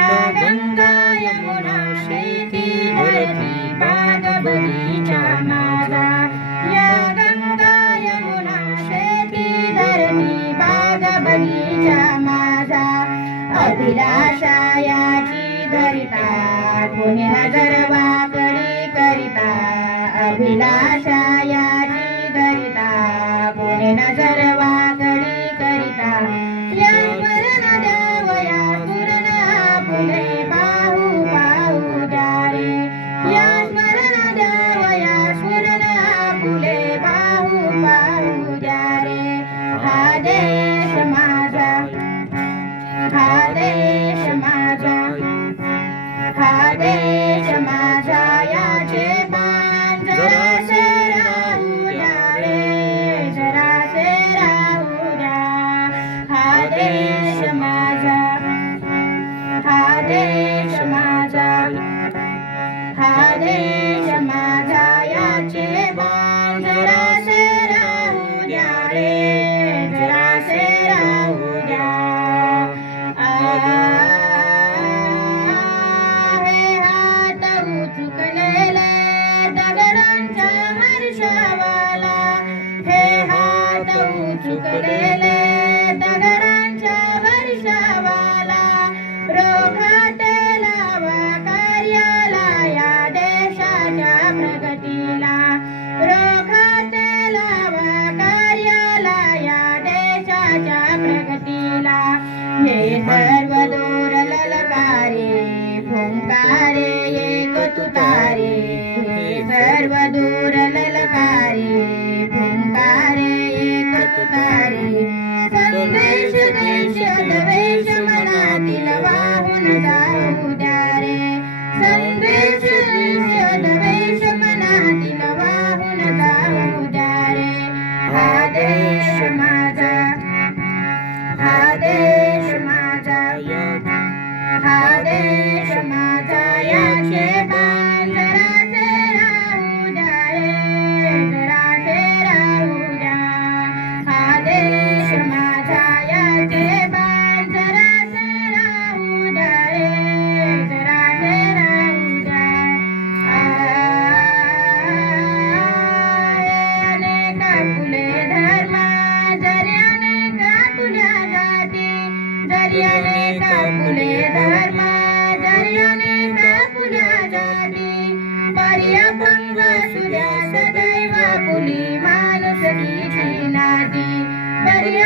या गंगा यमुना शेती धरती बाग बगीचा माझा, या गंगा यमुना शेती धरती बाग बगीचा माझा। अभिलाषा याची धरिता कोणी नजर वाकडी करिता, अभिलाषा याची धरिता कोणी नजर वाकडी करिता। या स्मरण द्यावया पूर्ण फुले पाहू पाहू द्या रे, या स्मरण द्यावया स्मरण फुले पाहू पाहू द्या रे। हा देश माझा, हा देश माझा, हा देश माझा याचे पान जरासे राहू द्या रे, जरासे राहू द्या। हा देश माझा, हा देश माझा, हा देश माझा याचे पान जरासे राहू द्या रे, जरासे राहू द्या। हे हात उचकलेले दगडांच्या वर्षावाला, हे हात उचकलेले दगडांच्या वर्षावाला। रोखाते लावा कार्याला या देशाच्या प्रगतीला, रोखाते लावा कार्याला या देशाच्या प्रगतीला। हे सर्व दूर ललकारे फुंकारे एक तुतारे, हे सर्व दूर ललकारे फुंकारे एक तुतारे। संदेश देश द्वेष मनातील वाहून जाऊ द्या रे, संदेश देश द्वेष मनातील वाहून जाऊ द्या रे। हा देश माझा, हा देश माझा, हा देश माझा याचे पान जरासे राहू द्या रे, जरासे राहू द्या। हा देश माझा याचे पान जरासे राहू द्या रे, जरासे राहू द्या। अनेक फुले धर्म जरी अनेक फुल्या जाती, जरी अनेक फुले धर्म जरी अनेक फुल्या जाती। परी अपंग सुद्या सदैव फुली माणुसकीची नाती, परी